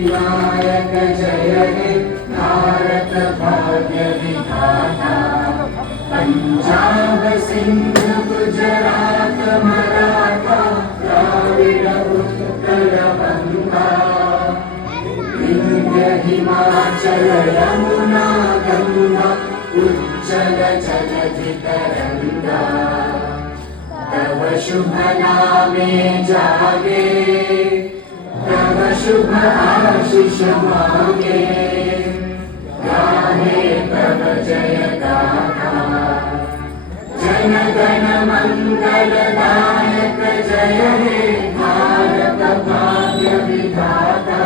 नायक जय हे भारत भाग्य विधाता। पंजाब सिंध गुजरात मराठा द्राविड उत्कल बंगा। विंध्य हिमाचल यमुना गंगा उज्जल जलधि तरंगा। तव शुभ नामे जागे तव शुभ आशीष मांगे। गाहे तव जय गाथा जन गण मंगल दायक जय हे भारत भाग्य विधाता।